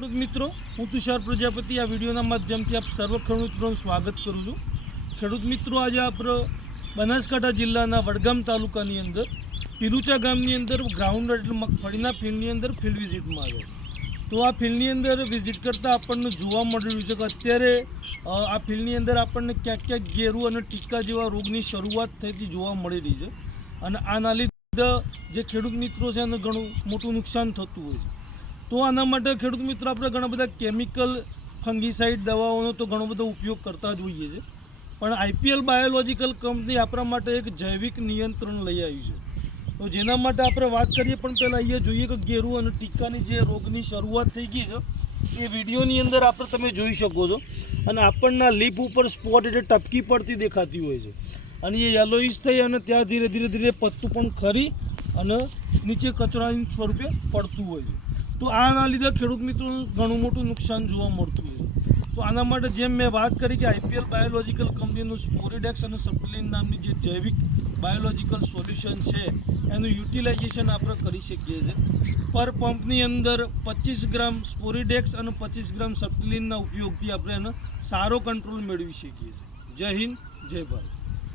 ખેડૂત મિત્રો, હું તુષાર પ્રજાપતિ આ વિડીયોના માધ્યમથી આપ સર્વ ખેડૂત મિત્રોનું સ્વાગત કરું છું। ખેડૂત મિત્રો, આજે આપણે બનાસકાંઠા જિલ્લાના વડગામ તાલુકાની અંદર પીલુચા ગામની અંદર ગ્રાઉન્ડ એટલે મગફળીના ફિલ્ડની અંદર ફિલ્ડ વિઝિટમાં આવ્યો। તો આ ફિલ્ડની અંદર વિઝિટ કરતાં આપણને જોવા મળી રહ્યું છે કે અત્યારે આ ફિલ્ડની અંદર આપણને ક્યાંક ક્યાંક ગેરું અને ટીકા જેવા રોગની શરૂઆત થતી જોવા મળી રહી છે અને આના લીધે જે ખેડૂત મિત્રો છે એને ઘણું મોટું નુકસાન થતું હોય છે। તો આના માટે ખેડૂત મિત્રો આપણે ઘણા બધા કેમિકલ ફંગીસાઇડ દવાઓનો તો ઘણો બધો ઉપયોગ કરતા જ હોઈએ છીએ, પણ આઈપીએલ બાયોલોજિકલ કંપની આપણા માટે એક જૈવિક નિયંત્રણ લઈ આવી છે। તો જેના માટે આપણે વાત કરીએ, પણ પહેલાં અહીંયા જોઈએ કે ગેરું અને ટીકાની જે રોગની શરૂઆત થઈ ગઈ છે એ વિડીયોની અંદર આપણે તમે જોઈ શકો છો અને આપણના લીપ ઉપર સ્પોટ એટલે ટપકી પડતી દેખાતી હોય છે અને એ યલોઇશ થઈ અને ત્યાં ધીરે ધીરે પત્તું પણ ખરી અને નીચે કચરાની સ્વરૂપે પડતું હોય છે। તો આના લીધે ખેડૂત મિત્રોનું ઘણું મોટું નુકસાન જોવા મળતું હોય છે। તો આના માટે જેમ મેં વાત કરી કે આઈપીએલ બાયોલોજિકલ કંપનીનું સ્પોરીડેક્સ અને સપ્લિન નામની જે જૈવિક બાયોલોજિકલ સોલ્યુશન છે એનું યુટિલાઇઝેશન આપણે કરી શકીએ છીએ। પર પંપની અંદર 25 ગ્રામ સ્પોરીડેક્સ અને 25 ગ્રામ સપ્લિનના ઉપયોગથી આપણે એનો સારો કંટ્રોલ મેળવી શકીએ છીએ। જય હિન્દ, જય ભારત।